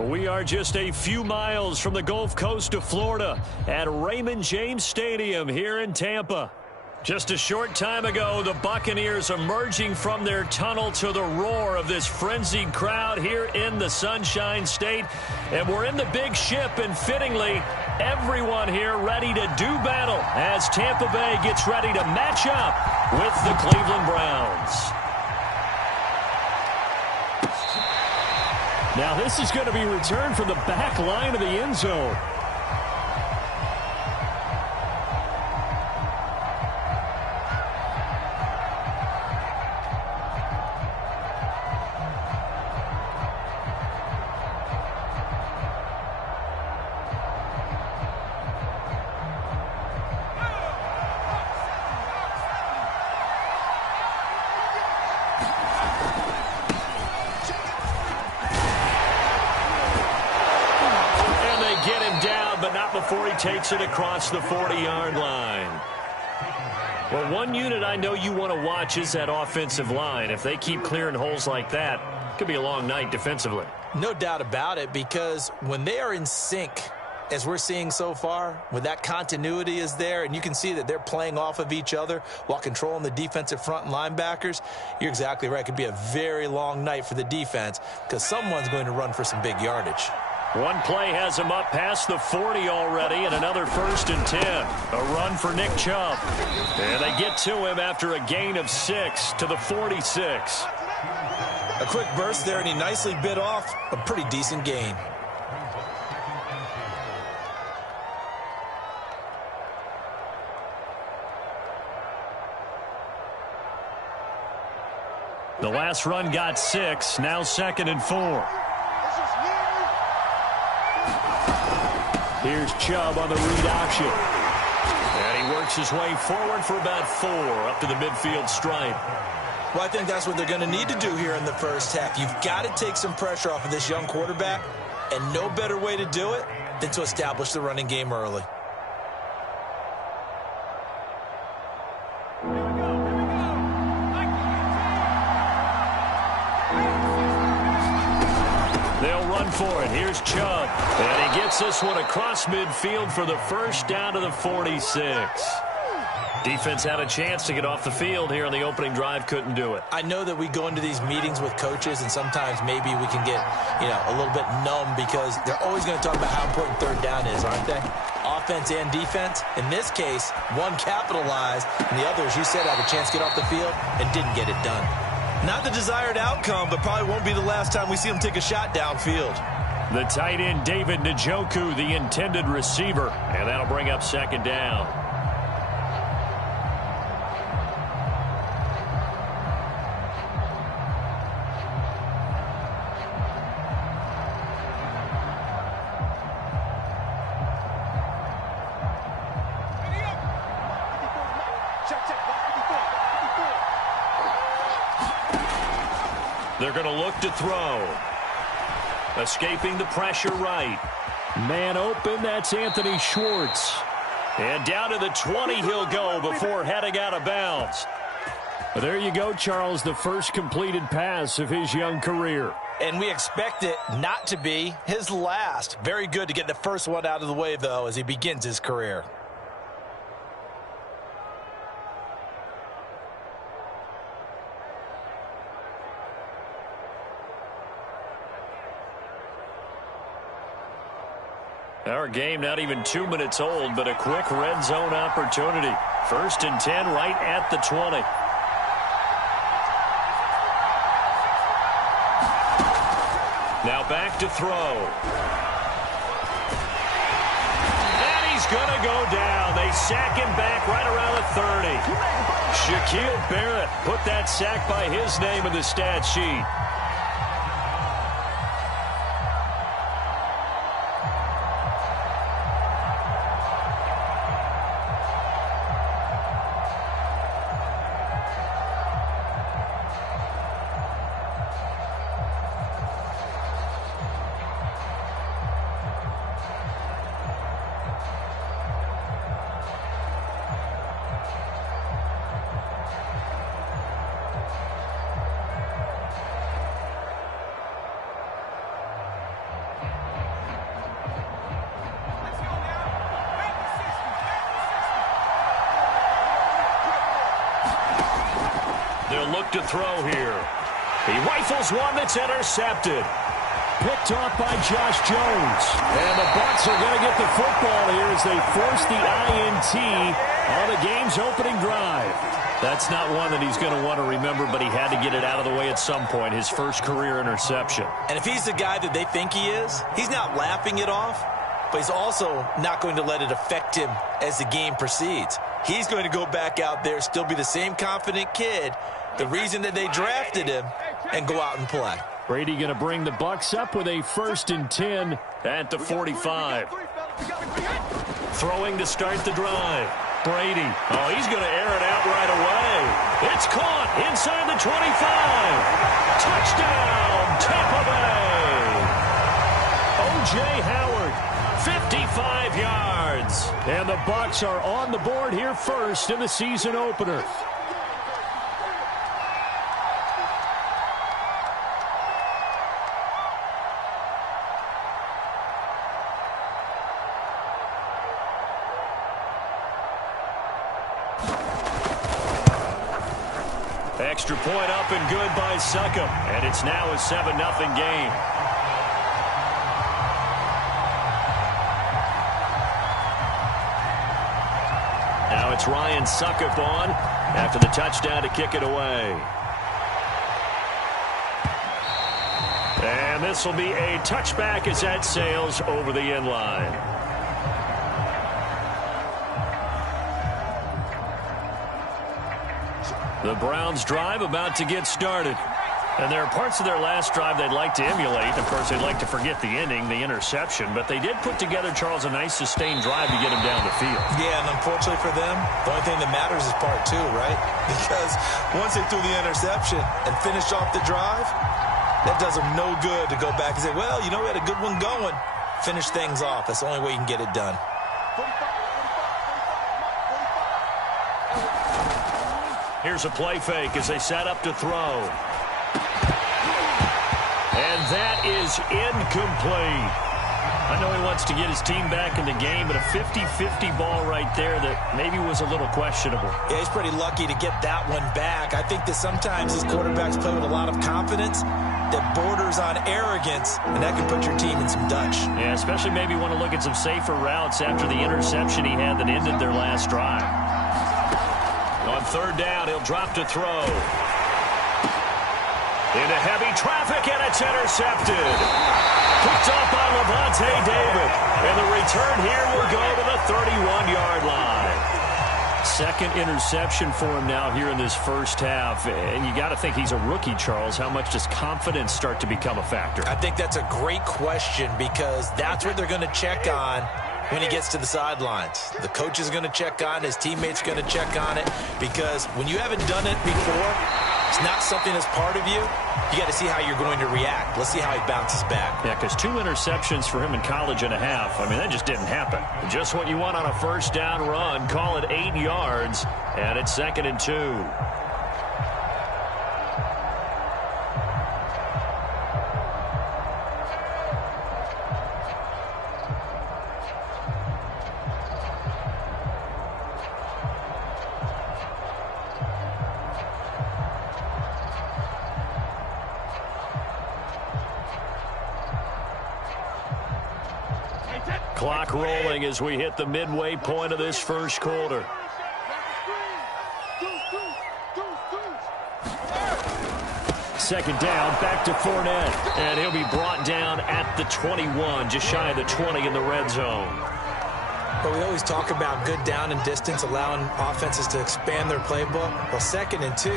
We are just a few miles from the Gulf Coast of Florida at Raymond James Stadium here in Tampa. Just a short time ago, the Buccaneers emerging from their tunnel to the roar of this frenzied crowd here in the Sunshine State. And we're in the big ship, and fittingly, everyone here ready to do battle as Tampa Bay gets ready to match up with the Cleveland Browns. Now this is going to be returned from the back line of the end zone. Before he takes it across the 40-yard line. Well, one unit I know you want to watch is that offensive line. If they keep clearing holes like that, it could be a long night defensively. No doubt about it, because when they are in sync, as we're seeing so far, when that continuity is there, and you can see that they're playing off of each other while controlling the defensive front and linebackers, you're exactly right. It could be a very long night for the defense because someone's going to run for some big yardage. One play has him up past the 40 already, and another 1st and 10. A run for Nick Chubb. And they get to him after a gain of 6 to the 46. A quick burst there, and he nicely bit off a pretty decent gain. The last run got 6, now 2nd and 4. Here's Chubb on the read option. And he works his way forward for about 4 up to the midfield stripe. Well, I think that's what they're going to need to do here in the first half. You've got to take some pressure off of this young quarterback, and no better way to do it than to establish the running game early. They'll run for it. Here's Chubb. And he gets this one across midfield for the first down to the 46. Defense had a chance to get off the field here on the opening drive. Couldn't do it. I know that we go into these meetings with coaches, and sometimes maybe we can get, a little bit numb because they're always going to talk about how important third down is, aren't they? Offense and defense. In this case, one capitalized, and the other, as you said, had a chance to get off the field and didn't get it done. Not the desired outcome, but probably won't be the last time we see him take a shot downfield. The tight end, David Njoku, the intended receiver, and that'll bring up 2nd down. They're going to look to throw. Escaping the pressure right. Man open, that's Anthony Schwartz. And down to the 20 he'll go before heading out of bounds. Well, there you go, Charles, the first completed pass of his young career. And we expect it not to be his last. Very good to get the first one out of the way, though, as he begins his career. Our game not even 2 minutes old, but a quick red zone opportunity. 1st and 10 right at the 20. Now back to throw. And he's going to go down. They sack him back right around the 30. Shaquille Barrett put that sack by his name in the stat sheet. look to throw here. He rifles one that's intercepted. Picked off by Josh Jones. And the Bucs are going to get the football here as they force the INT on the game's opening drive. That's not one that he's going to want to remember, but he had to get it out of the way at some point, his first career interception. And if he's the guy that they think he is, he's not laughing it off, but he's also not going to let it affect him as the game proceeds. He's going to go back out there, still be the same confident kid, the reason that they drafted him, and go out and play. Brady going to bring the Bucs up with a 1st and 10 at the 45. Throwing to start the drive. Brady. Oh, he's going to air it out right away. It's caught inside the 25. Touchdown, Tampa Bay. O.J. Howard, 55 yards. And the Bucs are on the board here first in the season opener. Extra point up and good by Succop. And it's now a 7-0 game. Now it's Ryan Succop on after the touchdown to kick it away. And this will be a touchback as that sails over the end line. The Browns' drive about to get started. And there are parts of their last drive they'd like to emulate. Of course, they'd like to forget the ending, the interception. But they did put together, Charles, a nice sustained drive to get him down the field. Yeah, and unfortunately for them, the only thing that matters is part 2, right? Because once they threw the interception and finished off the drive, that does them no good to go back and say, well, you know, we had a good one going. Finish things off. That's the only way you can get it done. Here's a play fake as they set up to throw. And that is incomplete. I know he wants to get his team back in the game, but a 50-50 ball right there that maybe was a little questionable. Yeah, he's pretty lucky to get that one back. I think that sometimes these quarterbacks play with a lot of confidence that borders on arrogance, and that can put your team in some Dutch. Yeah, especially maybe want to look at some safer routes after the interception he had that ended their last drive. On 3rd down, he'll drop to throw. Into heavy traffic, and it's intercepted. Picked up by Levante David. And the return here will go to the 31-yard line. 2nd interception for him now here in this first half. And you got to think he's a rookie, Charles. How much does confidence start to become a factor? I think that's a great question because that's what they're going to check on when he gets to the sidelines. The coach is going to check on it. His teammates are going to check on it because when you haven't done it before, it's not something that's part of you. You got to see how you're going to react. Let's see how he bounces back. Yeah, because 2 interceptions for him in college and a half. I mean, that just didn't happen. Just what you want on a 1st down run. Call it 8 yards, and it's 2nd and 2. Clock rolling as we hit the midway point of this first quarter. Second down, back to Fournette. And he'll be brought down at the 21, just shy of the 20 in the red zone. But we always talk about good down and distance, allowing offenses to expand their playbook. Well, 2nd and 2,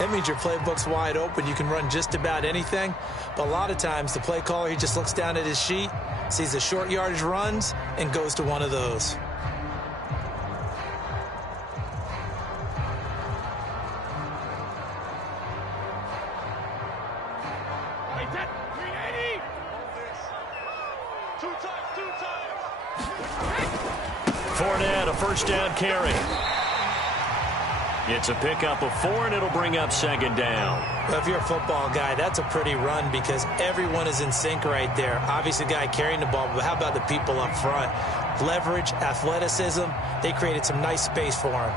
that means your playbook's wide open. You can run just about anything. But a lot of times, the play caller, he just looks down at his sheet, sees the short yardage runs, and goes to one of those. Fournette, a 1st down carry. It's a pickup of 4, and it'll bring up 2nd down. Well, if you're a football guy, that's a pretty run because everyone is in sync right there. Obviously, the guy carrying the ball, but how about the people up front? Leverage, athleticism, they created some nice space for him.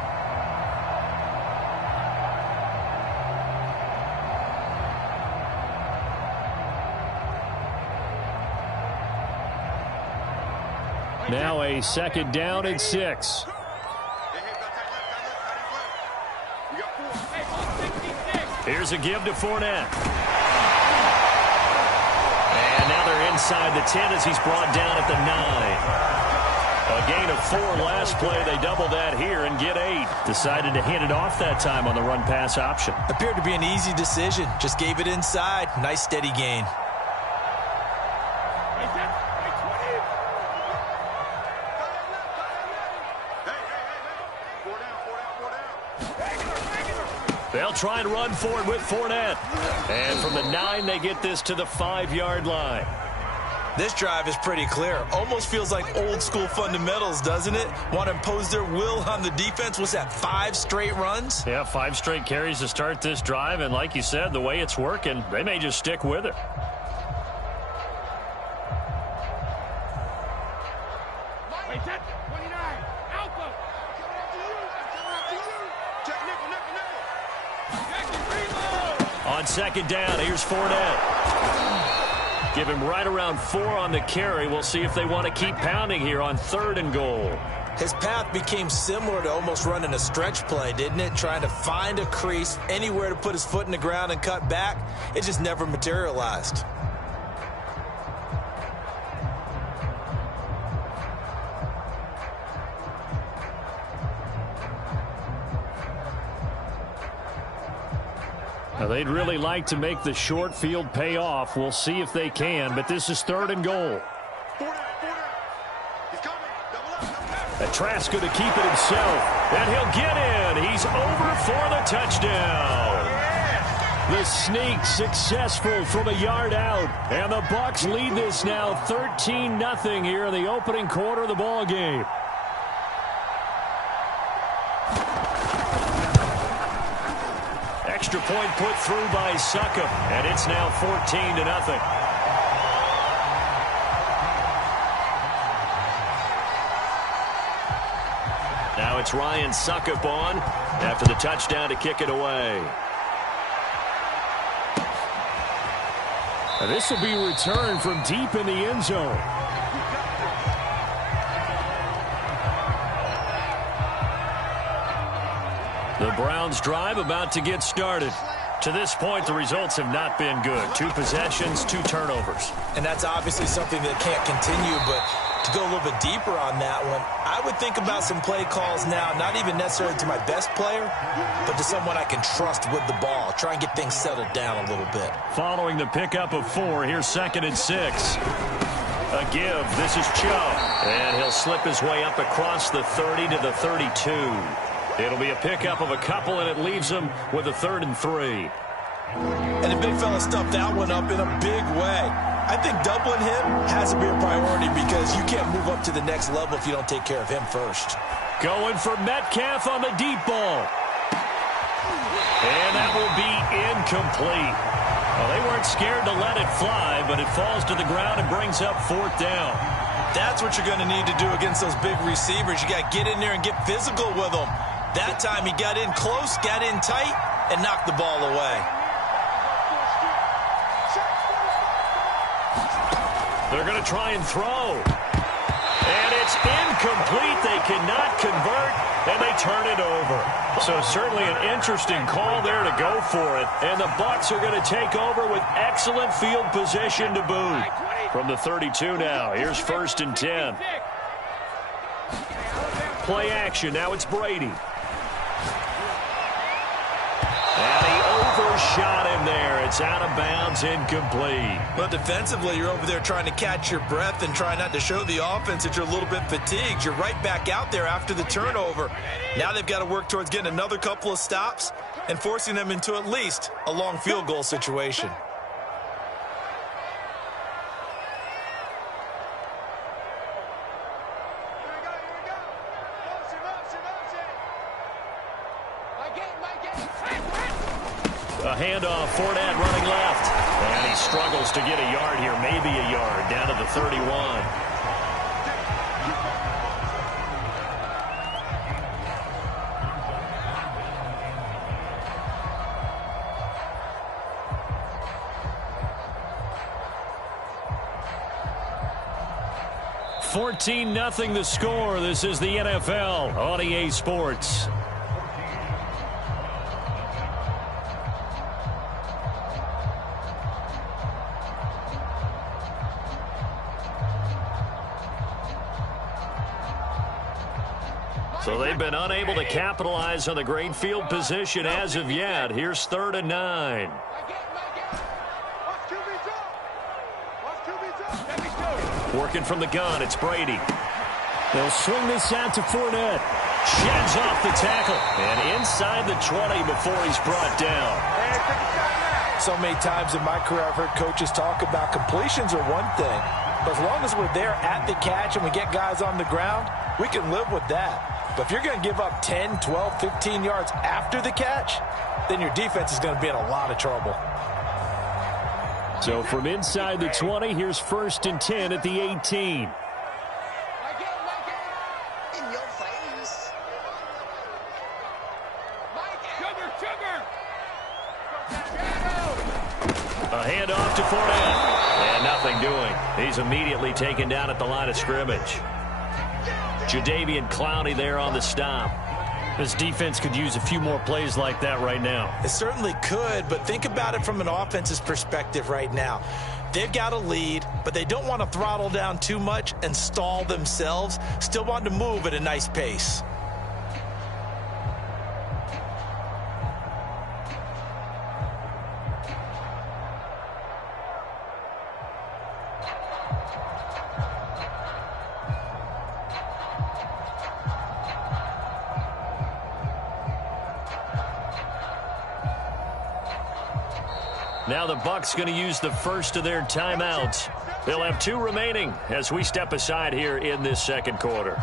Now a 2nd down and 6. Here's a give to Fournette. And now they're inside the 10 as he's brought down at the 9. A gain of 4 last play. They double that here and get 8. Decided to hand it off that time on the run-pass option. Appeared to be an easy decision. Just gave it inside. Nice steady gain. They'll try and run for it with Fournette. And from the 9, they get this to the 5-yard line. This drive is pretty clear. Almost feels like old-school fundamentals, doesn't it? Want to impose their will on the defense. What's that, 5 straight runs? Yeah, 5 straight carries to start this drive. And like you said, the way it's working, they may just stick with it. On 2nd down, here's Fournette. Give him right around 4 on the carry. We'll see if they want to keep pounding here on 3rd and goal. His path became similar to almost running a stretch play, didn't it? Trying to find a crease, anywhere to put his foot in the ground and cut back. It just never materialized. Now, they'd really like to make the short field pay off. We'll see if they can, but this is 3rd and goal. Trask going to keep it himself, and he'll get in. He's over for the touchdown. The sneak successful from a yard out, and the Bucs lead this now 13-0 here in the opening quarter of the ball game. Extra point put through by Succop, and it's now 14-0. Now it's Ryan Succop on after the touchdown to kick it away. And this will be returned from deep in the end zone. The Browns drive about to get started. To this point, the results have not been good. 2 possessions, 2 turnovers. And that's obviously something that can't continue, but to go a little bit deeper on that one, I would think about some play calls now, not even necessarily to my best player, but to someone I can trust with the ball. Try and get things settled down a little bit. Following the pickup of 4, here's 2nd and 6. A give. This is Chubb. And he'll slip his way up across the 30 to the 32. It'll be a pickup of a couple, and it leaves him with a 3rd and 3. And the big fella stuffed that one up in a big way. I think doubling him has to be a priority because you can't move up to the next level if you don't take care of him first. Going for Metcalf on the deep ball. And that will be incomplete. Well, they weren't scared to let it fly, but it falls to the ground and brings up 4th down. That's what you're going to need to do against those big receivers. You got to get in there and get physical with them. That time he got in close, got in tight, and knocked the ball away. They're going to try and throw. And it's incomplete. They cannot convert, and they turn it over. So certainly an interesting call there to go for it. And the Bucs are going to take over with excellent field position to boot. From the 32 now, here's 1st and 10. Play action. Now it's Brady. And he overshot him there. It's out of bounds, incomplete. Well, defensively, you're over there trying to catch your breath and try not to show the offense that you're a little bit fatigued. You're right back out there after the turnover. Now they've got to work towards getting another couple of stops and forcing them into at least a long field goal situation. A handoff, Fournette running left. And he struggles to get a yard here, maybe a yard, down to the 31. 14-0 the score. This is the NFL on EA Sports. So they've been unable to capitalize on the great field position as of yet. Here's 3rd and 9. Working from the gun, it's Brady. They'll swing this out to Fournette. Sheds off the tackle. And inside the 20 before he's brought down. So many times in my career I've heard coaches talk about completions are one thing. But as long as we're there at the catch and we get guys on the ground, we can live with that. But if you're going to give up 10, 12, 15 yards after the catch, then your defense is going to be in a lot of trouble. So from inside the 20, here's 1st and 10 at the 18. A handoff to Fournette. And nothing doing. He's immediately taken down at the line of scrimmage. Jadeveon Clowney there on the stop. This defense could use a few more plays like that right now. It certainly could, but think about it from an offense's perspective right now. They've got a lead, but they don't want to throttle down too much and stall themselves. Still want to move at a nice pace. Now the Bucs going to use the first of their timeouts. They'll have 2 remaining as we step aside here in this second quarter.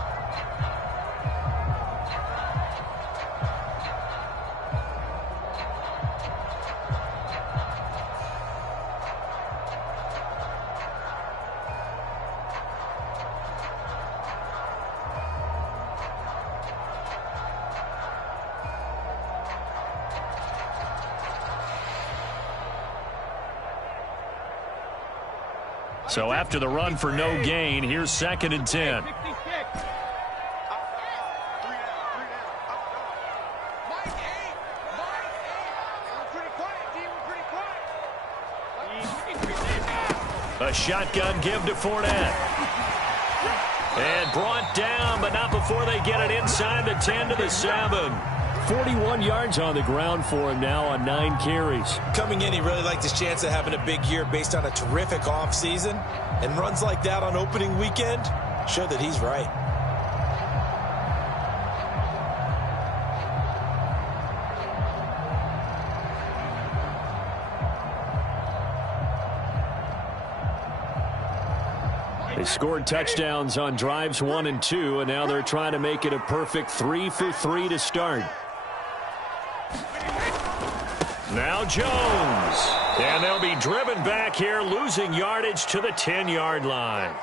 So after the run for no gain, here's 2nd and 10. A shotgun give to Fournette. And brought down, but not before they get it inside the 10 to the 7. 41 yards on the ground for him now on 9 carries. Coming in, he really liked his chance of having a big year based on a terrific offseason. And runs like that on opening weekend show that he's right. They scored touchdowns on drives 1 and 2, and now they're trying to make it a perfect 3 for 3 to start. Now Jones. And they'll be driven back here, losing yardage to the 10-yard line.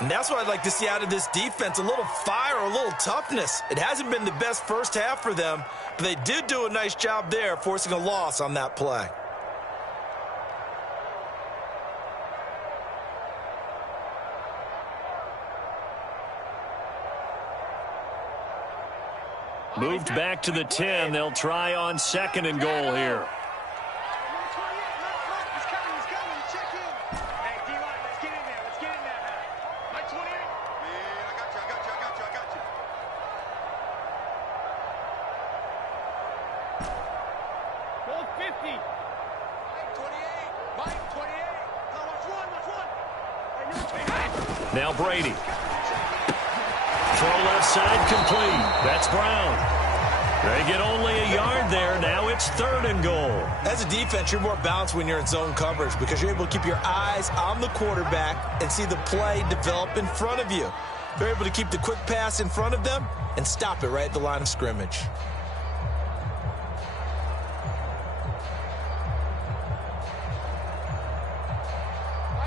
And that's what I'd like to see out of this defense, a little fire, a little toughness. It hasn't been the best first half for them, but they did do a nice job there, forcing a loss on that play. Moved back to the 10. They'll try on 2nd and goal here. Now Brady. Throw left side complete. That's Brown. They get only a yard there. Now it's 3rd and goal. As a defense, you're more balanced when you're in zone coverage because you're able to keep your eyes on the quarterback and see the play develop in front of you. They're able to keep the quick pass in front of them and stop it right at the line of scrimmage.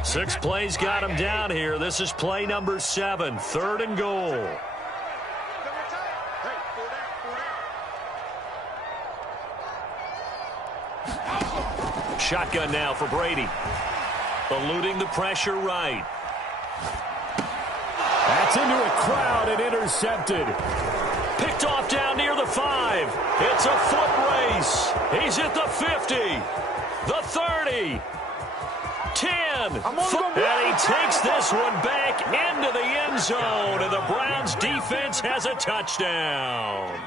Six plays got him down here. This is play number 7, 3rd and goal. Shotgun now for Brady. Eluding the pressure right. Gets into a crowd and intercepted. Picked off down near the 5. It's a foot race. He's at the 50, the 30, 10. And he takes this one back into the end zone, and the Browns defense has a touchdown.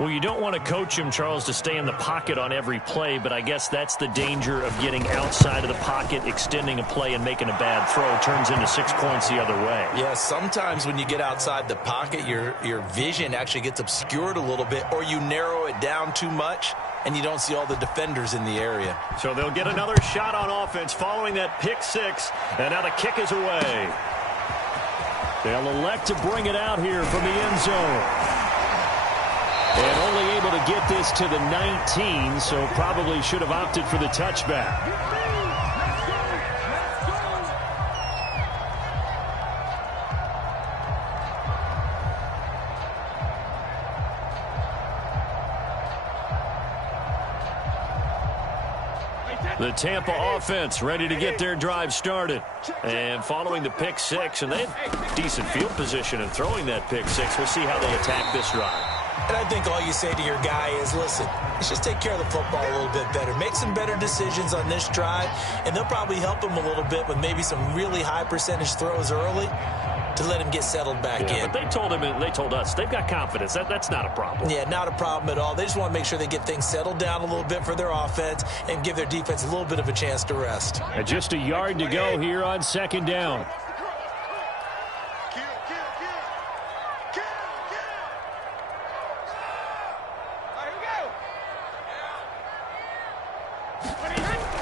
Well, you don't want to coach him, Charles, to stay in the pocket on every play, but I guess that's the danger of getting outside of the pocket, extending a play, and making a bad throw. Turns into 6 points the other way. Yeah, sometimes when you get outside the pocket, your vision actually gets obscured a little bit, or you narrow it down too much, and you don't see all the defenders in the area. So they'll get another shot on offense following that pick 6, and now the kick is away. They'll elect to bring it out here from the end zone. And only able to get this to the 19, so probably should have opted for the touchback. The Tampa offense ready to get their drive started. And following the pick 6, and they had decent field position in throwing that pick 6. We'll see how they attack this drive. And I think all you say to your guy is, listen, let's just take care of the football a little bit better. Make some better decisions on this drive, and they'll probably help him a little bit with maybe some really high percentage throws early to let him get settled back in. But they told him, and they told us, they've got confidence. That's not a problem. Yeah, not a problem at all. They just want to make sure they get things settled down a little bit for their offense and give their defense a little bit of a chance to rest. And just a yard to go here on 2nd down.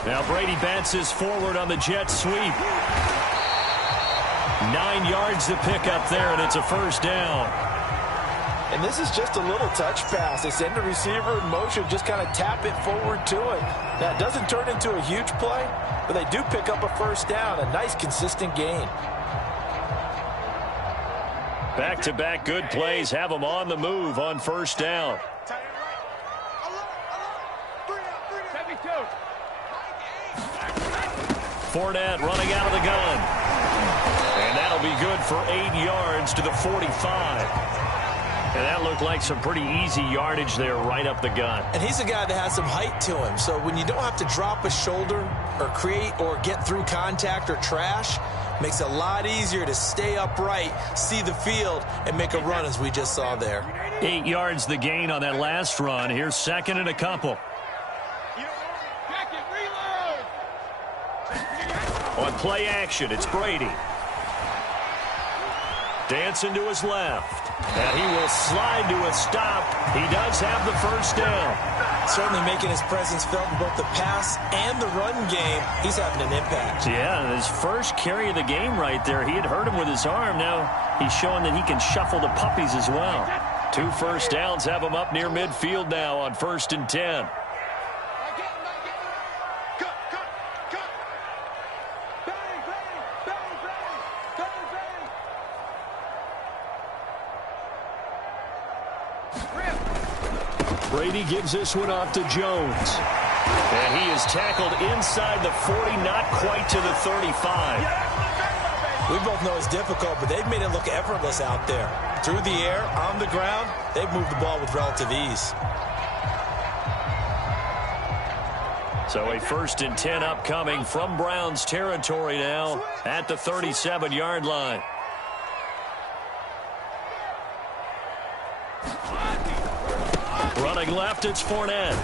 Now Brady bounces forward on the jet sweep. 9 yards to pick up there, and it's a first down. And this is just a little touch pass. They send the receiver in motion, just kind of tap it forward to it. Now, it doesn't turn into a huge play, but they do pick up a first down, a nice, consistent gain. Back-to-back good plays have them on the move on first down. Fournette running out of the gun. And that'll be good for 8 yards to the 45. And that looked like some pretty easy yardage there right up the gut. And he's a guy that has some height to him. So when you don't have to drop a shoulder or create or get through contact or trash, makes it a lot easier to stay upright, see the field, and make a run as we just saw there. 8 yards the gain on that last run. Here's 2nd and a couple. On play action, it's Brady. Dancing to his left. And he will slide to a stop. He does have the first down. Certainly making his presence felt in both the pass and the run game. He's having an impact. Yeah, his first carry of the game right there. He had hurt him with his arm. Now he's showing that he can shuffle the puppies as well. 2 first downs have him up near midfield now on 1st and 10. Brady gives this one off to Jones. And he is tackled inside the 40, not quite to the 35. We both know it's difficult, but they've made it look effortless out there. Through the air, on the ground, they've moved the ball with relative ease. So a 1st and 10 upcoming from Browns territory now at the 37-yard line. Running left, it's Fournette.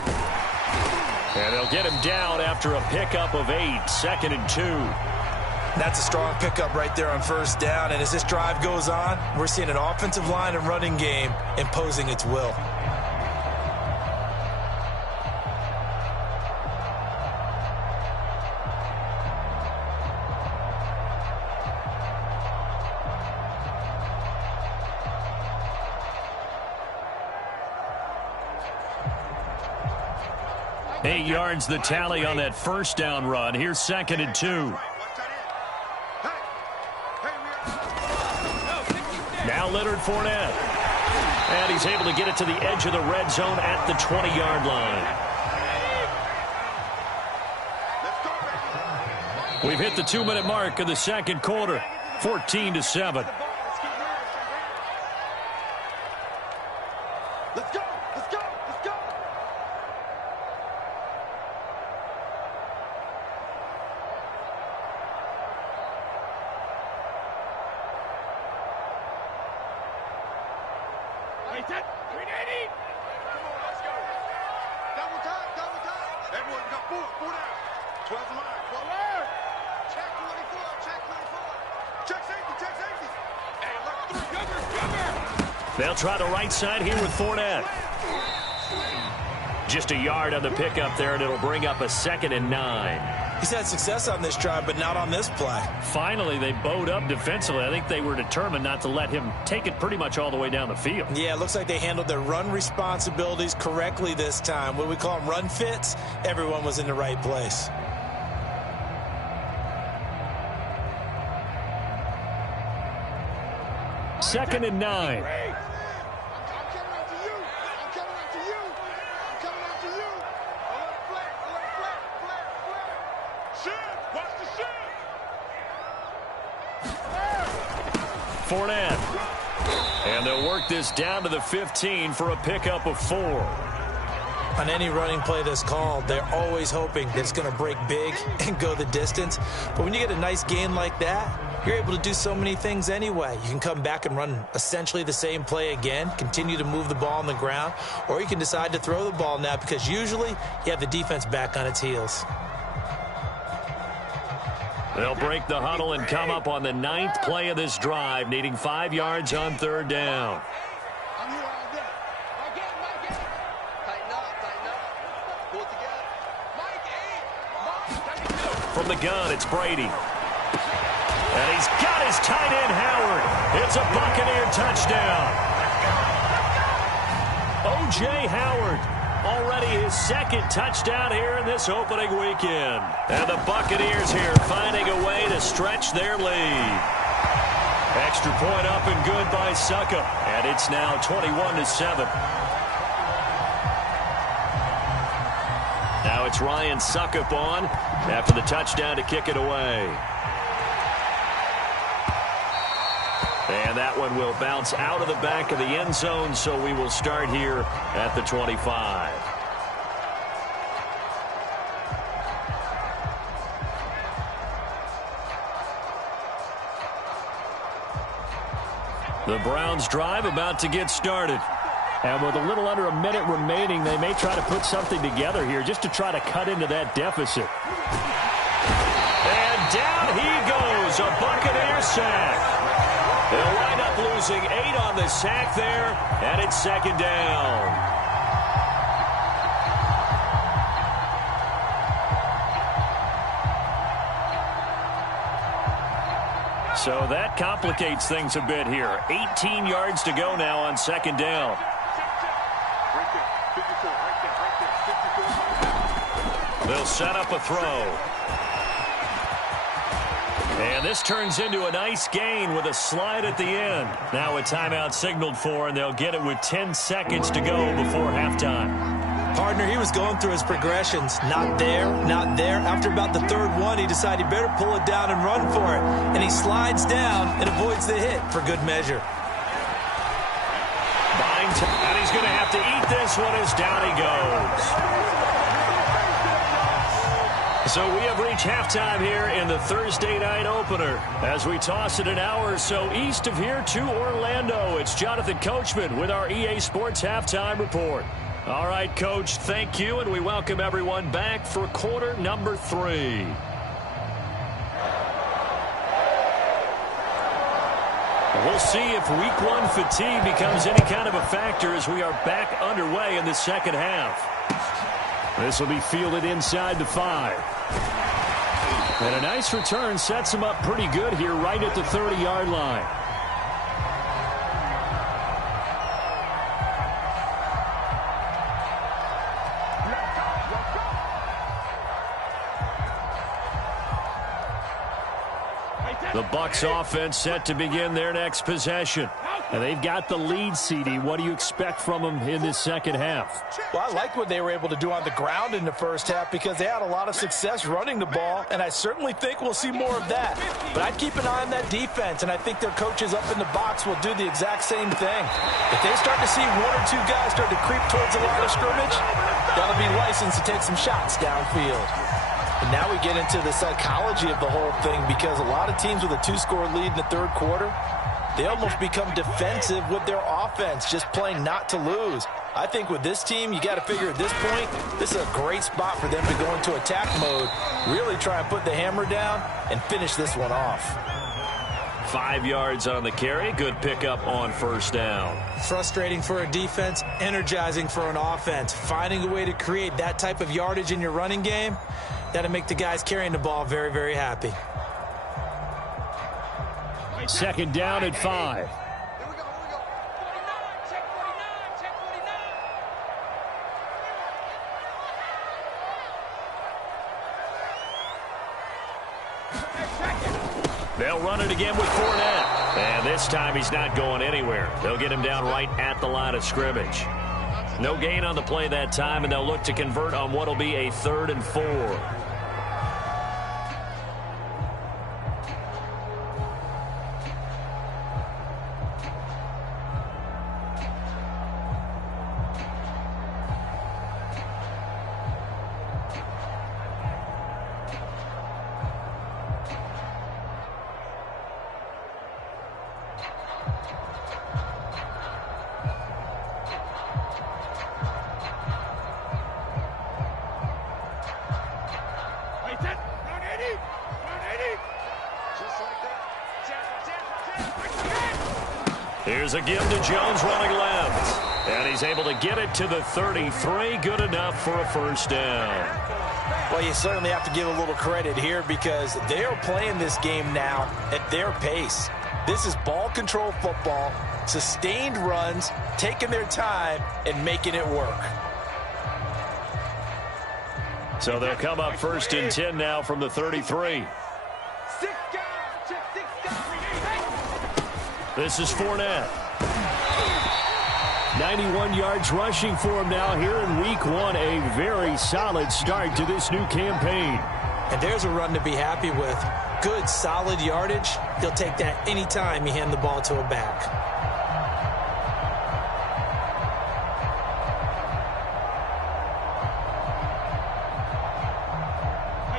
And they'll get him down after a pickup of 8, 2nd and 2. That's a strong pickup right there on first down. And as this drive goes on, we're seeing an offensive line and running game imposing its will. Eight yards the tally on that first down run. Here's 2nd and 2. Now Leonard Fournette. And he's able to get it to the edge of the red zone at the 20-yard line. We've hit the 2-minute mark of the second quarter. 14-7. They'll try the right side here with Fournette. Just a yard on the pickup there, and it'll bring up a 2nd and 9. He's had success on this drive, but not on this play. Finally, they bowed up defensively. I think they were determined not to let him take it pretty much all the way down the field. Yeah, it looks like they handled their run responsibilities correctly this time. What do we call them, run fits? Everyone was in the right place. Second and 9. Fournette. And they'll work this down to the 15 for a pickup of 4. On any running play that's called, they're always hoping that it's going to break big and go the distance. But when you get a nice gain like that, you're able to do so many things anyway. You can come back and run essentially the same play again, continue to move the ball on the ground, or you can decide to throw the ball now because usually you have the defense back on its heels. They'll break the huddle and come up on the 9th play of this drive, needing 5 yards on 3rd down. From the gun, it's Brady. And he's got his tight end, Howard. It's a Buccaneer touchdown. O.J. Howard, already his 2nd touchdown here in this opening weekend. And the Buccaneers here finding a way to stretch their lead. Extra point up and good by Suckup. And it's now 21-7. Now it's Ryan Suckup on after the touchdown to kick it away. And that one will bounce out of the back of the end zone, so we will start here at the 25. The Browns drive about to get started. And with a little under a minute remaining, they may try to put something together here just to try to cut into that deficit. And down he goes, a Buccaneer sack. They'll wind up losing 8 on the sack there, and it's 2nd down. So that complicates things a bit here. 18 yards to go now on 2nd down. They'll set up a throw. And this turns into a nice gain with a slide at the end. Now a timeout signaled for, and they'll get it with 10 seconds to go before halftime. Partner, he was going through his progressions. Not there, not there. After about the 3rd one, he decided he better pull it down and run for it. And he slides down and avoids the hit for good measure. And he's going to have to eat this one as down he goes. So we have reached halftime here in the Thursday night opener. As we toss it an hour or so east of here to Orlando, it's Jonathan Coachman with our EA Sports Halftime Report. All right, Coach, thank you, and we welcome everyone back for quarter number 3. We'll see if week 1 fatigue becomes any kind of a factor as we are back underway in the second half. This will be fielded inside the 5. And a nice return sets him up pretty good here right at the 30-yard line. The Bucs offense set to begin their next possession. And they've got the lead, CD. What do you expect from them in this second half? Well, I like what they were able to do on the ground in the first half because they had a lot of success running the ball, and I certainly think we'll see more of that. But I'd keep an eye on that defense, and I think their coaches up in the box will do the exact same thing. If they start to see 1 or 2 guys start to creep towards the line of scrimmage, that'll be licensed to take some shots downfield. And now we get into the psychology of the whole thing because a lot of teams with a 2-score lead in the 3rd quarter, they almost become defensive with their offense, just playing not to lose. I think with this team, you got to figure at this point, this is a great spot for them to go into attack mode, really try and put the hammer down and finish this one off. 5 yards on the carry. Good pickup on first down. Frustrating for a defense, energizing for an offense. Finding a way to create that type of yardage in your running game, that'll make the guys carrying the ball very, very happy. Second down at 5. They'll run it again with Fournette. And this time he's not going anywhere. They'll get him down right at the line of scrimmage. No gain on the play that time, and they'll look to convert on what will be a 3rd and 4. Here's a give to Jones running left. And he's able to get it to the 33. Good enough for a first down. Well, you certainly have to give a little credit here because they are playing this game now at their pace. This is ball control football, sustained runs, taking their time, and making it work. So they'll come up 1st and 10 now from the 33. This is Fournette. 91 yards rushing for him now here in week 1. A very solid start to this new campaign. And there's a run to be happy with. Good, solid yardage. He'll take that anytime you hand the ball to a back.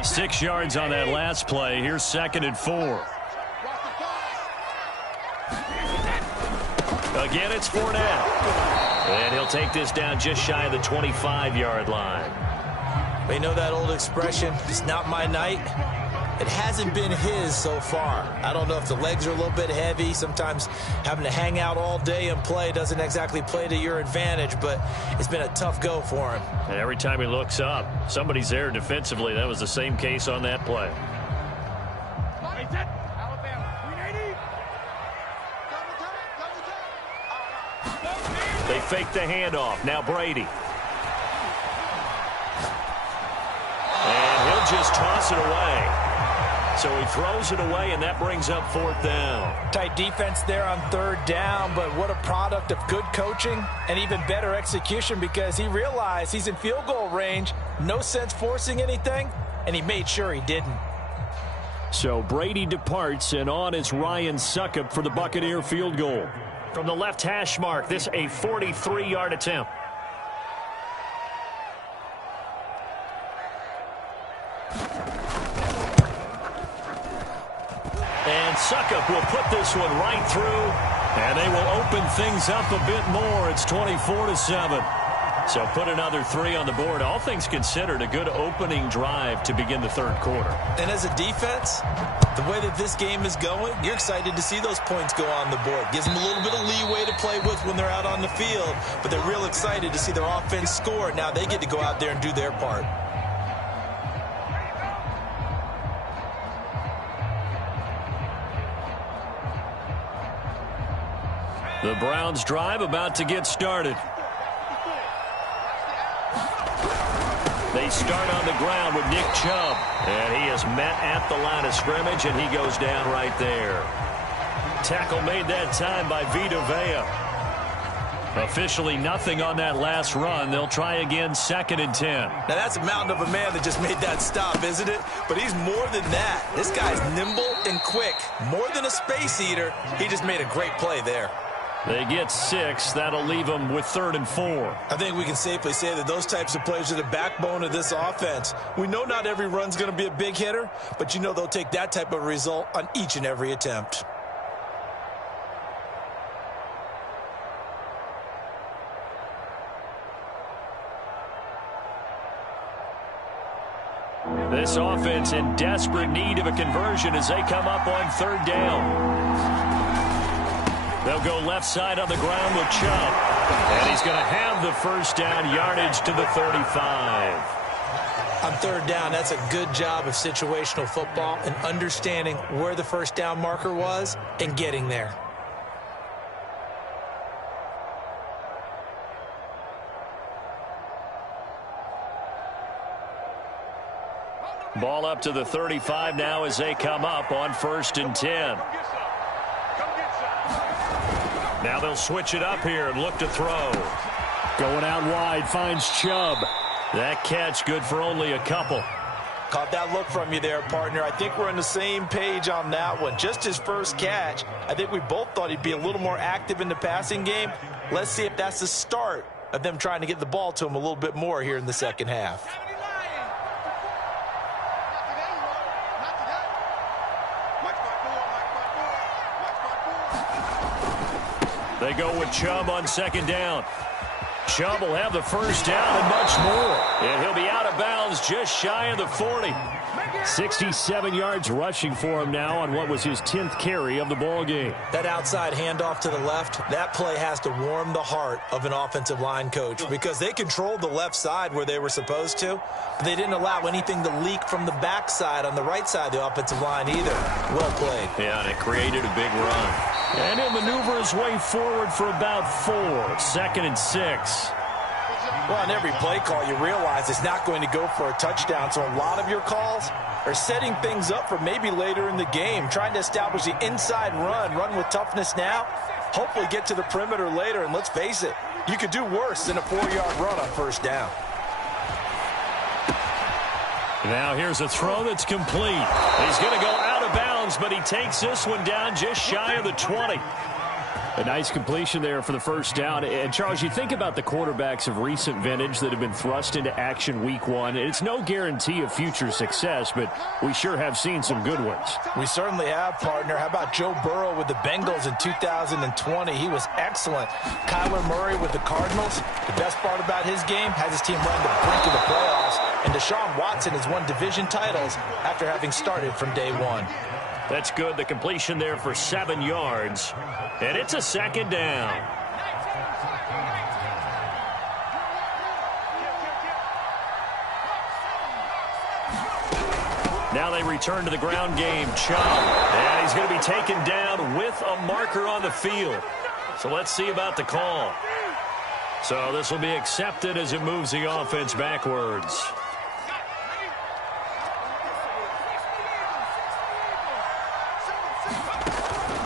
Six yards on that last play. Here's 2nd and 4. Again, it's Fournette. And he'll take this down just shy of the 25-yard line. They know that old expression, it's not my night. It hasn't been his so far. I don't know if the legs are a little bit heavy. Sometimes having to hang out all day and play doesn't exactly play to your advantage, but it's been a tough go for him. And every time he looks up, somebody's there defensively. That was the same case on that play. They fake the handoff. Now Brady. And he'll just toss it away. So he throws it away, and that brings up 4th down. Tight defense there on 3rd down, but what a product of good coaching and even better execution because he realized he's in field goal range. No sense forcing anything, and he made sure he didn't. So Brady departs, and on is Ryan Succop for the Buccaneer field goal. From the left hash mark, this a 43-yard attempt. And Succop will put this one right through, and they will open things up a bit more. It's 24-7. So put another 3 on the board. All things considered, a good opening drive to begin the 3rd quarter. And as a defense, the way that this game is going, you're excited to see those points go on the board. Gives them a little bit of leeway to play with when they're out on the field, but they're real excited to see their offense score. Now they get to go out there and do their part. The Browns drive about to get started. They start on the ground with Nick Chubb, and he is met at the line of scrimmage, and he goes down right there. Tackle made that time by Vita Vea. Officially nothing on that last run. They'll try again, 2nd and 10. Now that's a mountain of a man that just made that stop, isn't it? But he's more than that. This guy's nimble and quick. More than a space eater, he just made a great play there. They get 6. That'll leave them with 3rd and 4. I think we can safely say that those types of plays are the backbone of this offense. We know not every run's going to be a big hitter, but you know they'll take that type of result on each and every attempt. This offense in desperate need of a conversion as they come up on third down. They'll go left side on the ground with Chubb. And he's going to have the first down, yardage to the 35. On third down, that's a good job of situational football and understanding where the first down marker was and getting there. Ball up to the 35 now as they come up on 1st and 10. Now they'll switch it up here and look to throw. Going out wide, finds Chubb. That catch good for only a couple. Caught that look from you there, partner. I think we're on the same page on that one. Just his first catch, I think we both thought he'd be a little more active in the passing game. Let's see if that's the start of them trying to get the ball to him a little bit more here in the second half. They go with Chubb on 2nd down. Chubb will have the first down and much more. And he'll be out of bounds just shy of the 40. 67 yards rushing for him now on what was his 10th carry of the ball game. That outside handoff to the left, that play has to warm the heart of an offensive line coach because they controlled the left side where they were supposed to. They didn't allow anything to leak from the backside on the right side of the offensive line either. Well played. Yeah, and it created a big run. And he'll maneuver his way forward for about 4. 2nd and 6. Well, on every play call, you realize it's not going to go for a touchdown. So a lot of your calls are setting things up for maybe later in the game, trying to establish the inside run with toughness now, hopefully get to the perimeter later. And let's face it, you could do worse than a 4-yard run on first down. Now here's a throw that's complete. He's going to go out of bounds, but he takes this one down just shy of the 20. A nice completion there for the first down. And, Charles, you think about the quarterbacks of recent vintage that have been thrust into action week 1. It's no guarantee of future success, but we sure have seen some good ones. We certainly have, partner. How about Joe Burrow with the Bengals in 2020? He was excellent. Kyler Murray with the Cardinals. The best part about his game, has his team run the brink of the playoffs. And Deshaun Watson has won division titles after having started from day 1. That's good. The completion there for 7 yards. And it's a 2nd down. Now they return to the ground game. Chubb. And he's going to be taken down with a marker on the field. So let's see about the call. So this will be accepted as it moves the offense backwards.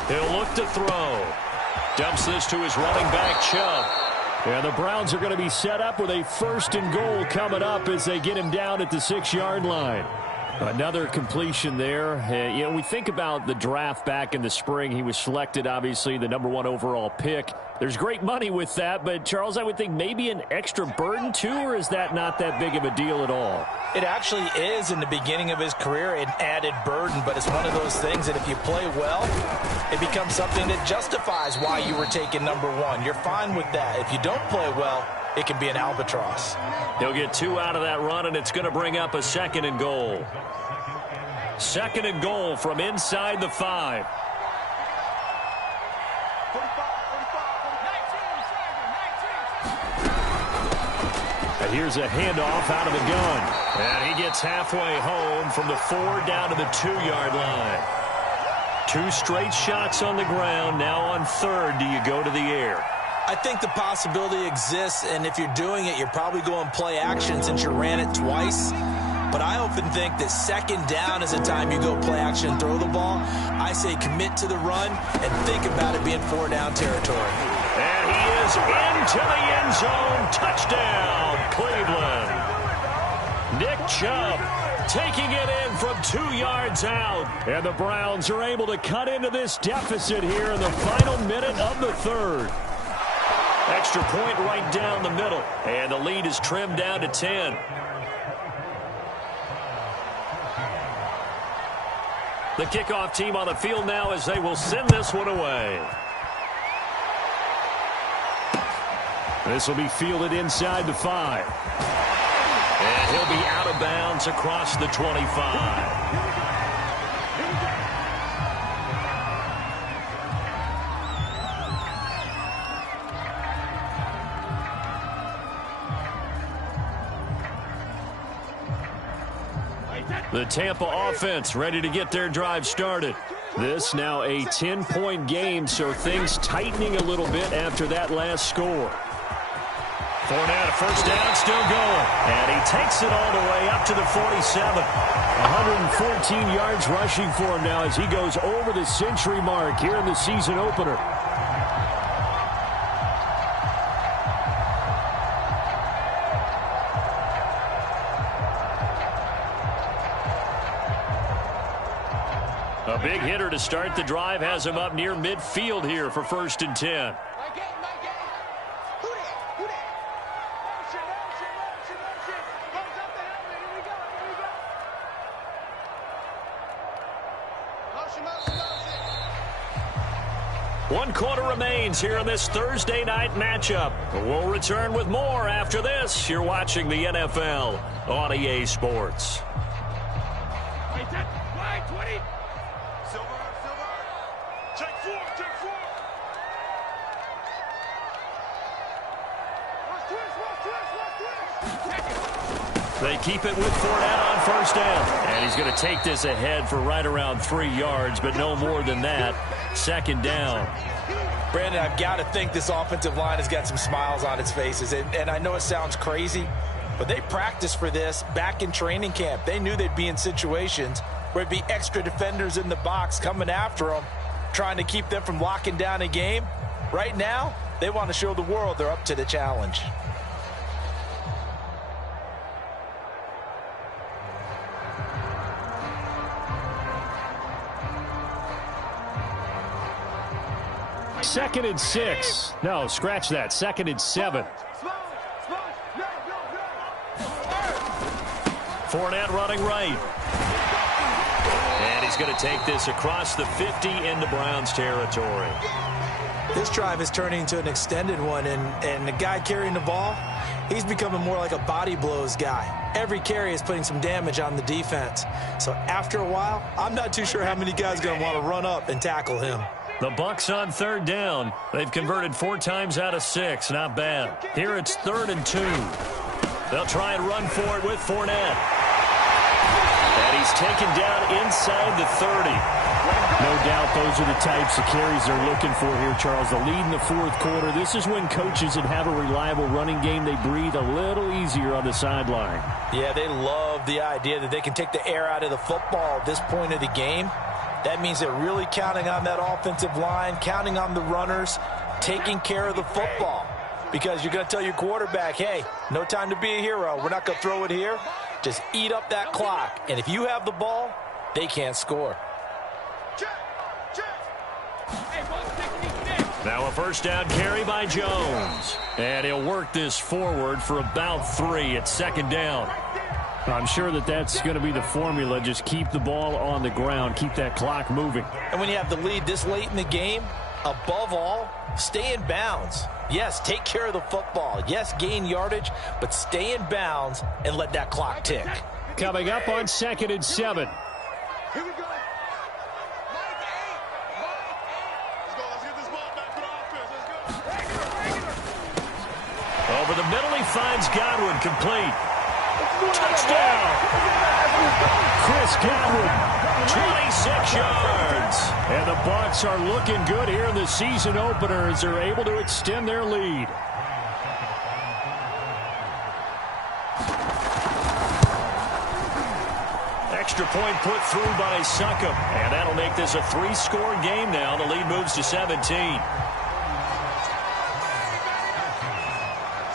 He'll look to throw. Dumps this to his running back, Chubb. And the Browns are going to be set up with a 1st and goal coming up as they get him down at the 6-yard line. Another completion there. You know, we think about the draft back in the spring. He was selected, obviously, the #1 overall pick. There's great money with that, but, Charles, I would think maybe an extra burden, too, or is that not that big of a deal at all? It actually is in the beginning of his career an added burden, but it's one of those things that if you play well, it becomes something that justifies why you were taken #1. You're fine with that. If you don't play well, it can be an albatross. He'll get 2 out of that run, and it's going to bring up a 2nd and goal. 2nd and goal from inside the 5. And here's a handoff out of the gun. And he gets halfway home from the 4 down to the 2-yard line. 2 straight shots on the ground. Now on 3rd, do you go to the air? I think the possibility exists, and if you're doing it, you're probably going play action since you ran it twice. But I often think that 2nd down is the time you go play action and throw the ball. I say commit to the run and think about it being 4-down territory. And he is into the end zone. Touchdown, Cleveland. Nick Chubb taking it in from 2 yards out. And the Browns are able to cut into this deficit here in the final minute of the 3rd. Extra point right down the middle. And the lead is trimmed down to 10. The kickoff team on the field now as they will send this one away. This will be fielded inside the 5. And he'll be out of bounds across the 25. The Tampa offense ready to get their drive started. This now a 10-point game, so things tightening a little bit after that last score. Fournette, a first down, still going. And he takes it all the way up to the 47. 114 yards rushing for him now as he goes over the century mark here in the season opener. A big hitter to start the drive has him up near midfield here for 1st and 10. One quarter remains here in this Thursday night matchup. We'll return with more after this. You're watching the NFL on EA Sports. They keep it with Fournette on first down. And he's going to take this ahead for right around 3 yards, but no more than that. 2nd down. Brandon, I've got to think this offensive line has got some smiles on its faces. And I know it sounds crazy, but they practiced for this back in training camp. They knew they'd be in situations where there'd be extra defenders in the box coming after them, trying to keep them from locking down a game. Right now, they want to show the world they're up to the challenge. Second and 6. No, scratch that. 2nd and 7. Fournette running right. And he's going to take this across the 50 into Browns territory. This drive is turning into an extended one, and the guy carrying the ball, he's becoming more like a body blows guy. Every carry is putting some damage on the defense. So after a while, I'm not too sure how many guys are going to want to run up and tackle him. The Bucs on 3rd down. They've converted 4 times out of 6. Not bad. Here it's 3rd and 2. They'll try and run for it with Fournette. And he's taken down inside the 30. No doubt those are the types of carries they're looking for here, Charles. The lead in the 4th quarter. This is when coaches that have a reliable running game, they breathe a little easier on the sideline. Yeah, they love the idea that they can take the air out of the football at this point of the game. That means they're really counting on that offensive line, counting on the runners, taking care of the football. Because you're going to tell your quarterback, hey, no time to be a hero. We're not going to throw it here. Just eat up that clock. And if you have the ball, they can't score. Now a first down carry by Jones. And he'll work this forward for about 3 at 2nd down. I'm sure that's going to be the formula. Just keep the ball on the ground. Keep that clock moving. And when you have the lead this late in the game, above all, stay in bounds. Yes, take care of the football. Yes, gain yardage, but stay in bounds and let that clock tick. Coming up on 2nd and 7. Here we go. Mike 8. Let's go. Let's get this ball back to the offense. Let's go. Over the middle, he finds Godwin complete. Touchdown! Chris Godwin, 26 yards. And the Bucs are looking good here in the season opener as they're able to extend their lead. Extra point put through by Succop. And that'll make this a 3-score game now. The lead moves to 17.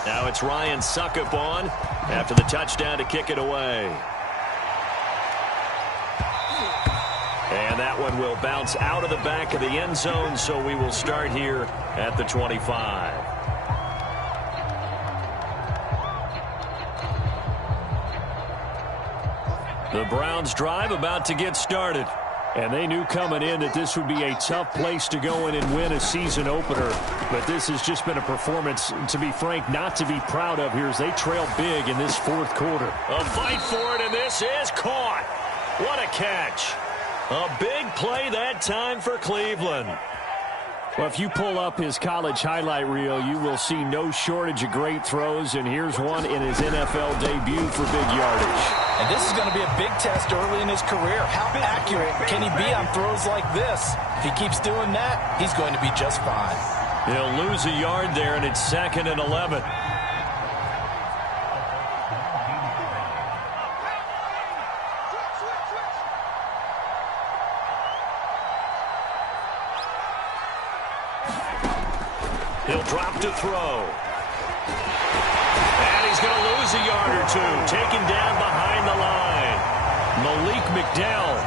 Now it's Ryan Succop on after the touchdown to kick it away. And that one will bounce out of the back of the end zone, so we will start here at the 25. The Browns drive about to get started. And they knew coming in that this would be a tough place to go in and win a season opener. But this has just been a performance, to be frank, not to be proud of here as they trail big in this fourth quarter. A fight for it, and this is caught. What a catch. A big play that time for Cleveland. Well, if you pull up his college highlight reel, you will see no shortage of great throws, and here's one in his NFL debut for big yardage. And this is going to be a big test early in his career. How accurate can he be on throws like this? If he keeps doing that, he's going to be just fine. He'll lose a yard there, and it's 2nd and 11. He'll drop to throw. And he's going to lose a yard or two. Taken down behind the line. Malik McDowell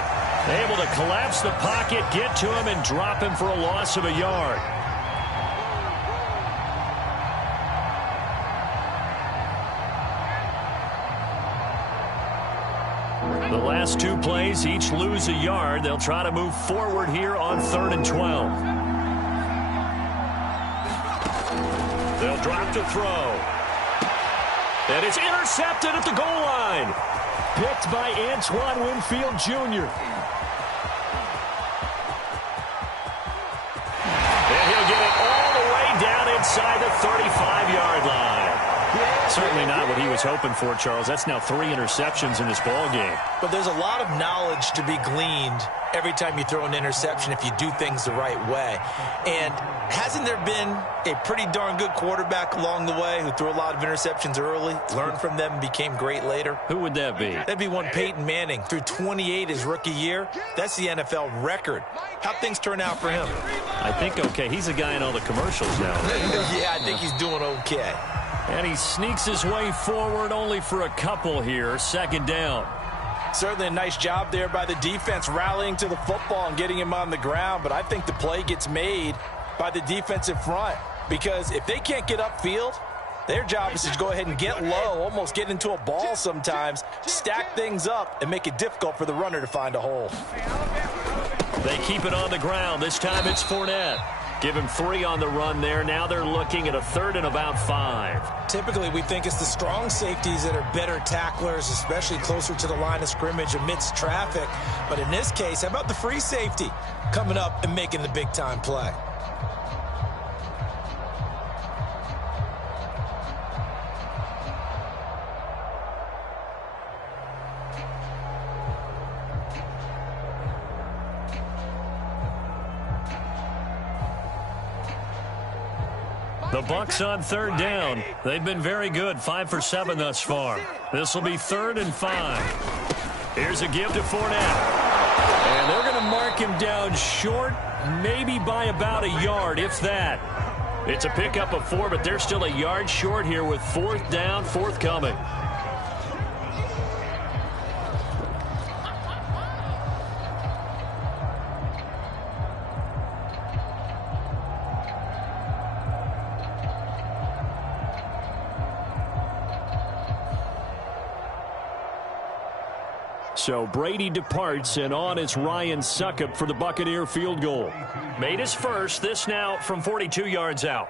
able to collapse the pocket, get to him, and drop him for a loss of a yard. The last two plays each lose a yard. They'll try to move forward here on 3rd and 12. They'll drop to throw. And it's intercepted at the goal line. Picked by Antoine Winfield Jr. And he'll get it all the way down inside the 35-yard line. Certainly not what he was hoping for, Charles. That's now 3 interceptions in this ball game. But there's a lot of knowledge to be gleaned every time you throw an interception if you do things the right way. And hasn't there been a pretty darn good quarterback along the way who threw a lot of interceptions early, learned from them, and became great later? Who would that be? That'd be one Peyton Manning. Threw 28 his rookie year. That's the NFL record. How'd things turn out for him? I think okay. He's a guy in all the commercials now. Yeah, I think he's doing okay. And he sneaks his way forward only for a couple here. 2nd down. Certainly a nice job there by the defense rallying to the football and getting him on the ground. But I think the play gets made by the defensive front because if they can't get upfield, their job is to go ahead and get low, almost get into a ball sometimes, stack things up, and make it difficult for the runner to find a hole. They keep it on the ground. This time it's Fournette. Give him 3 on the run there. Now they're looking at a 3rd and about 5. Typically, we think it's the strong safeties that are better tacklers, especially closer to the line of scrimmage amidst traffic. But in this case, how about the free safety coming up and making the big-time play? The Bucs on 3rd down. They've been very good, 5 for 7 thus far. This will be 3rd and 5. Here's a give to Fournette. And they're going to mark him down short, maybe by about a yard, if that. It's a pickup of 4, but they're still a yard short here with 4th down, forthcoming. So Brady departs, and on it's Ryan Succop for the Buccaneer field goal. Made his first. This now from 42 yards out.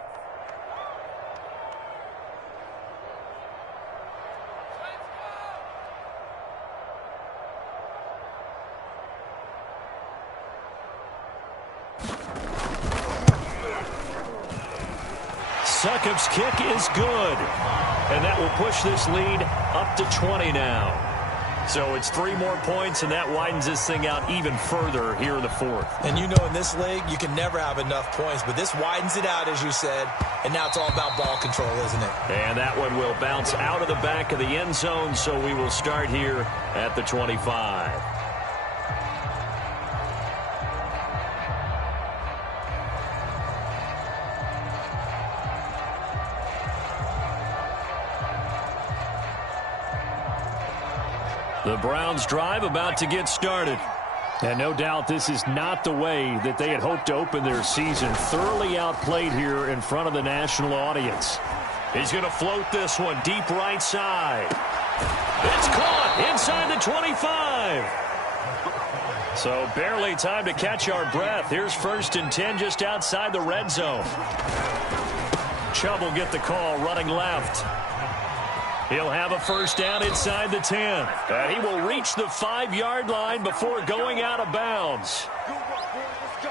Succop's kick is good. And that will push this lead up to 20 now. So it's 3 more points, and that widens this thing out even further here in the 4th. And you know in this league, you can never have enough points, but this widens it out, as you said, and now it's all about ball control, isn't it? And that one will bounce out of the back of the end zone, so we will start here at the 25. The Browns drive about to get started. And no doubt this is not the way that they had hoped to open their season. Thoroughly outplayed here in front of the national audience. He's going to float this one deep right side. It's caught inside the 25. So barely time to catch our breath. Here's 1st and 10 just outside the red zone. Chubb will get the call running left. He'll have a 1st down inside the 10. And he will reach the 5-yard line before going out of bounds.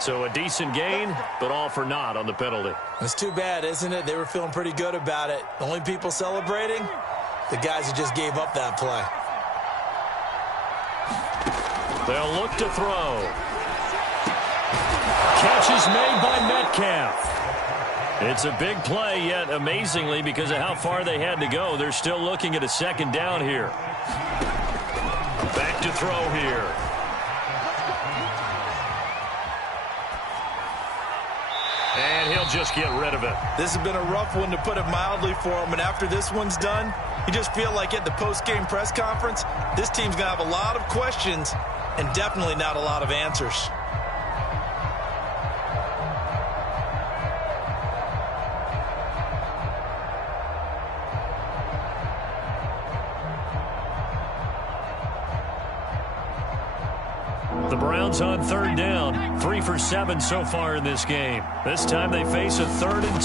So a decent gain, but all for naught on the penalty. It's too bad, isn't it? They were feeling pretty good about it. The only people celebrating, the guys who just gave up that play. They'll look to throw. Catch is made by Metcalf. It's a big play, yet amazingly, because of how far they had to go, they're still looking at a 2nd down here. Back to throw here. And he'll just get rid of it. This has been a rough one, to put it mildly, for him. And after this one's done, you just feel like at the post-game press conference, this team's going to have a lot of questions and definitely not a lot of answers. The Browns on 3rd down. 3 for 7 so far in this game. This time they face a 3rd and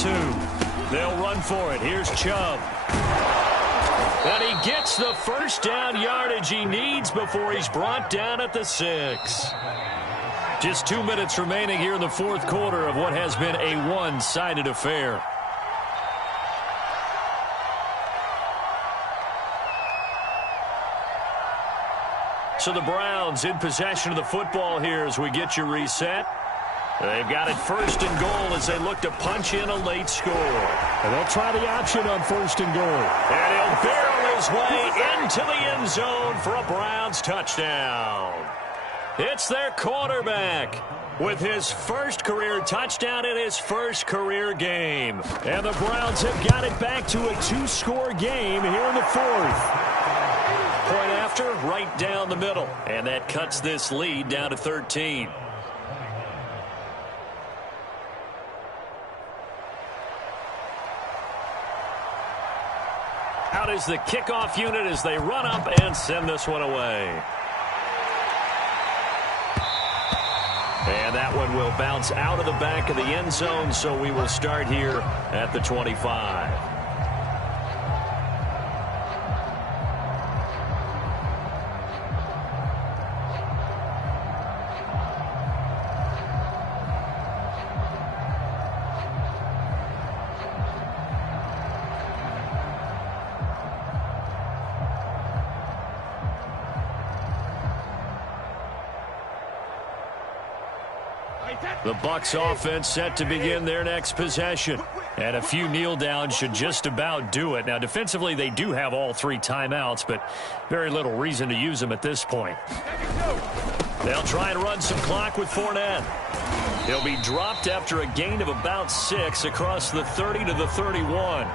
2. They'll run for it. Here's Chubb. And he gets the 1st down yardage he needs before he's brought down at the 6. Just 2 minutes remaining here in the 4th quarter of what has been a one-sided affair. So the Browns in possession of the football here as we get you reset. They've got it 1st and goal as they look to punch in a late score. And they'll try the option on 1st and goal. And he'll barrel his way into the end zone for a Browns touchdown. It's their quarterback with his 1st career touchdown in his 1st career game. And the Browns have got it back to a 2-score game here in the 4th. Point after, right down the middle. And that cuts this lead down to 13. Out is the kickoff unit as they run up and send this one away. And that one will bounce out of the back of the end zone, so we will start here at the 25. The Bucs offense set to begin their next possession. And a few kneel downs should just about do it. Now, defensively, they do have all 3 timeouts, but very little reason to use them at this point. They'll try and run some clock with Fournette. He'll be dropped after a gain of about 6 across the 30 to the 31.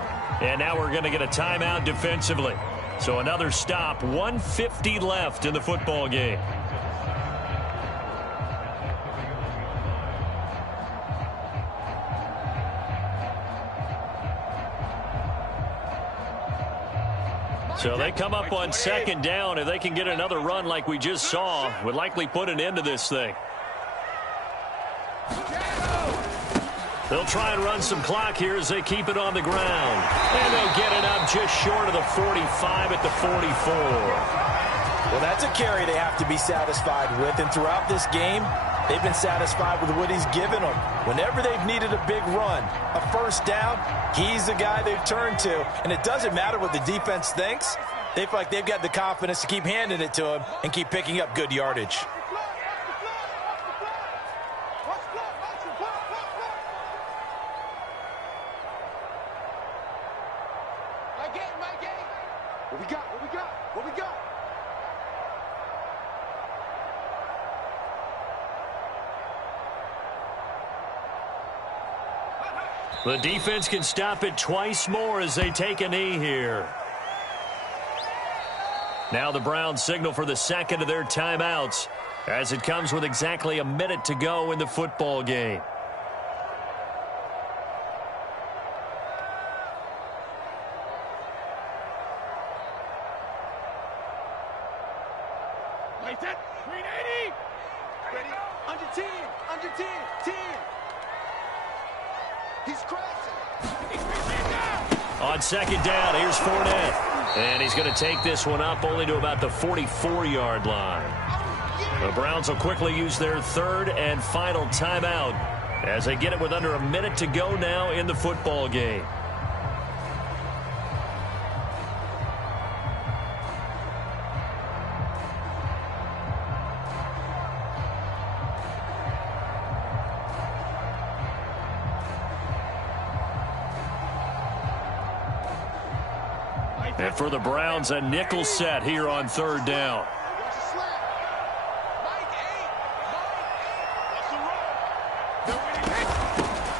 And now we're going to get a timeout defensively. So another stop, 1:50 left in the football game. So they come up on 2nd down. If they can get another run like we just saw, would likely put an end to this thing. They'll try and run some clock here as they keep it on the ground. And they'll get it up just short of the 45 at the 44. Well, that's a carry they have to be satisfied with. And throughout this game, they've been satisfied with what he's given them. Whenever they've needed a big run, a 1st down, he's the guy they've turned to. And it doesn't matter what the defense thinks. They feel like they've got the confidence to keep handing it to him and keep picking up good yardage. What we got? What we got? What we got? The defense can stop it twice more as they take a knee here. Now the Browns signal for the 2nd of their timeouts as it comes with exactly a minute to go in the football game. Under 10. Under 10. 10. He's crashing. On second down, here's Fournette. And he's going to take this one up only to about the 44-yard line. The Browns will quickly use their third and final timeout as they get it with under a minute to go now in the football game. And for the Browns, a nickel set here on third down.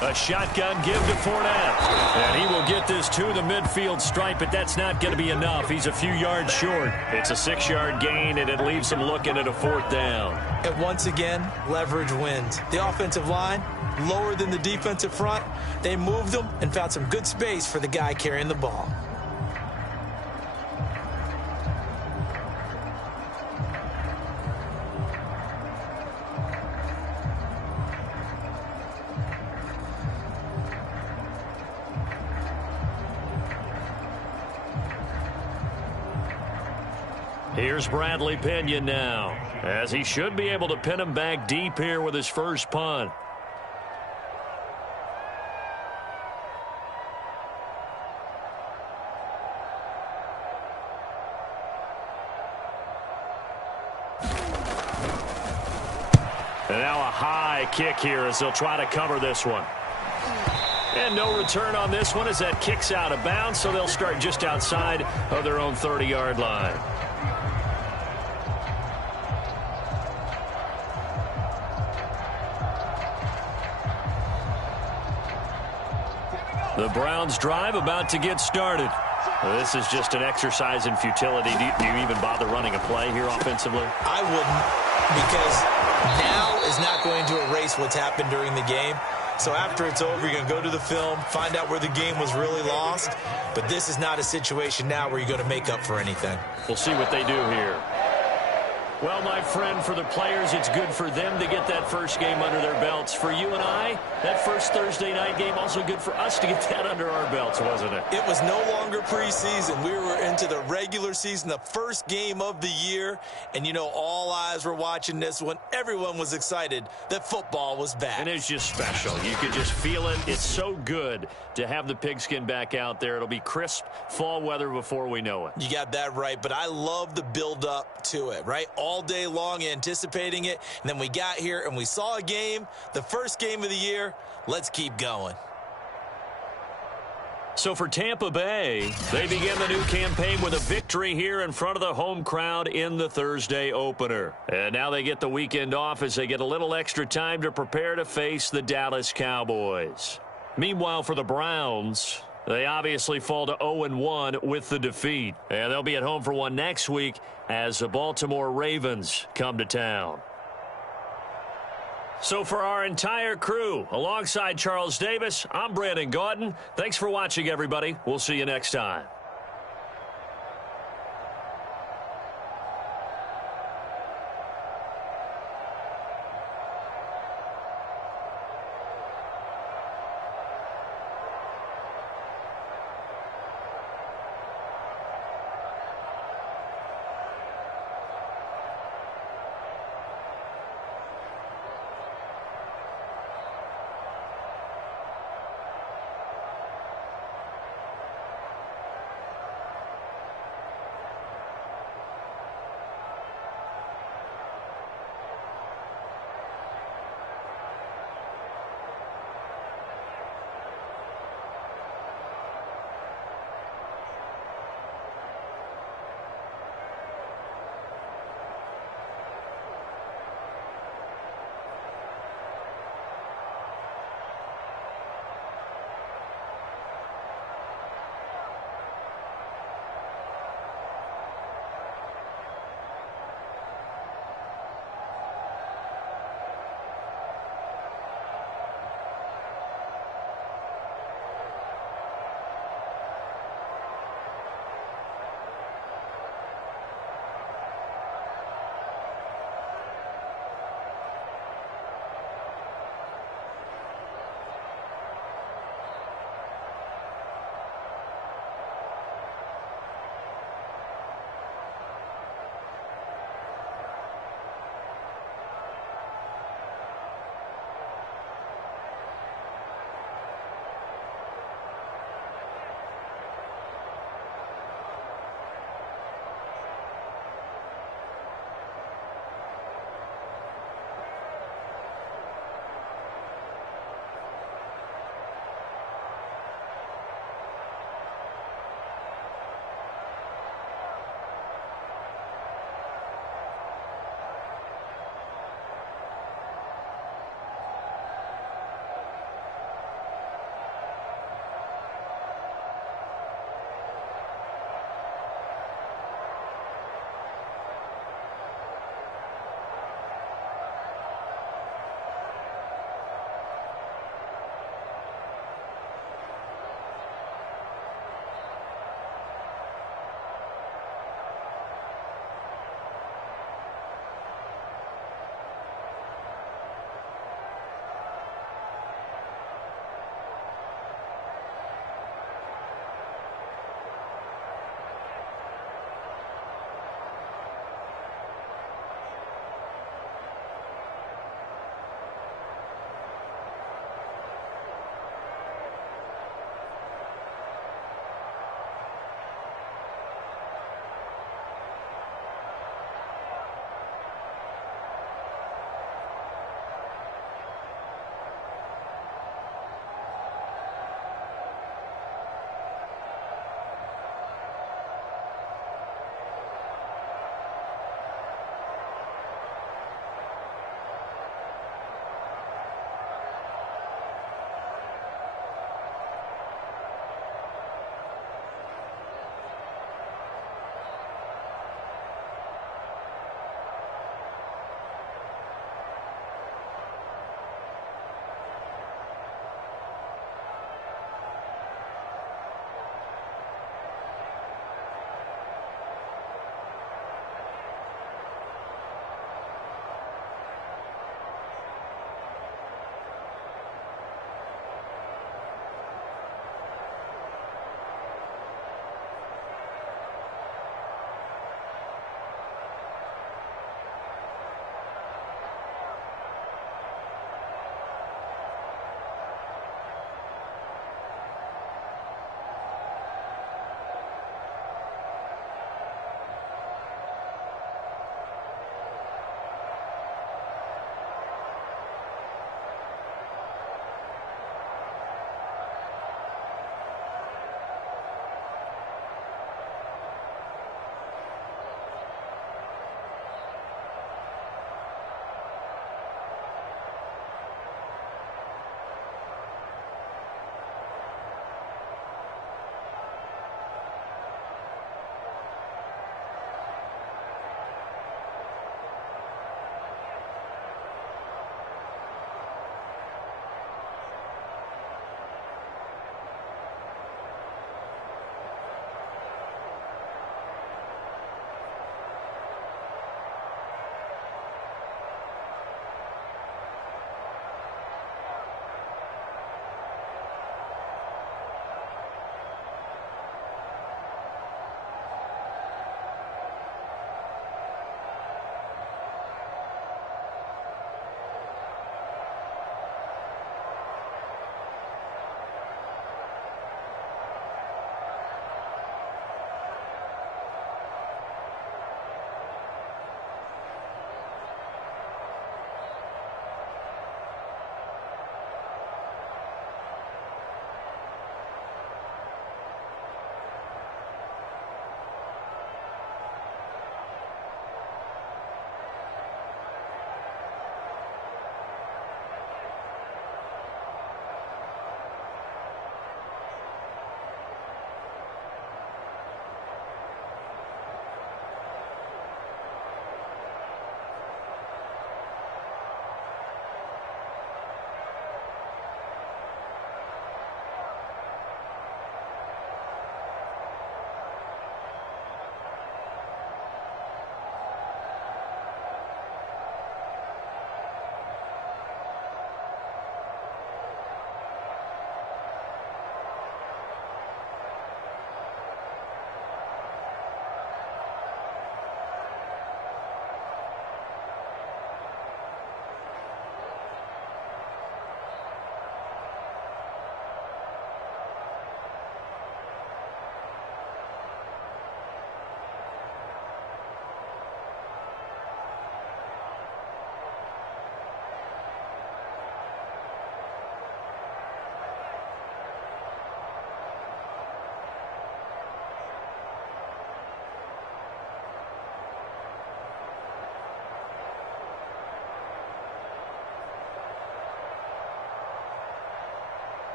A shotgun give to Fournette. And he will get this to the midfield stripe, but that's not going to be enough. He's a few yards short. It's a 6-yard gain, and it leaves him looking at a fourth down. And once again, leverage wins. The offensive line, lower than the defensive front. They moved them and found some good space for the guy carrying the ball. Here's Bradley Pinion now, as he should be able to pin him back deep here with his first punt. And now a high kick here as they'll try to cover this one. And no return on this one as that kicks out of bounds, so they'll start just outside of their own 30-yard line. The Browns drive about to get started. This is just an exercise in futility. Do you even bother running a play here offensively? I wouldn't, because now is not going to erase what's happened during the game. So after it's over, you're going to go to the film, find out where the game was really lost. But this is not a situation now where you're going to make up for anything. We'll see what they do here. Well, my friend, for the players, it's good for them to get that first game under their belts. For you and I, that first Thursday night game, also good for us to get that under our belts, wasn't it? It was no longer preseason. We were into the regular season, the first game of the year. And, you know, all eyes were watching this one. Everyone was excited that football was back. And it's just special. You could just feel it. It's so good to have the pigskin back out there. It'll be crisp fall weather before we know it. You got that right, but I love the build-up to it, right? All day long anticipating it, and then we got here and we saw a game, the first game of the year. Let's keep going. So for Tampa Bay, they begin the new campaign with a victory here in front of the home crowd in the Thursday opener. And now they get the weekend off as they get a little extra time to prepare to face the Dallas Cowboys. Meanwhile, for the Browns, they obviously fall to 0-1 with the defeat. And they'll be at home for one next week as the Baltimore Ravens come to town. So for our entire crew, alongside Charles Davis, I'm Brandon Gaudin. Thanks for watching, everybody. We'll see you next time.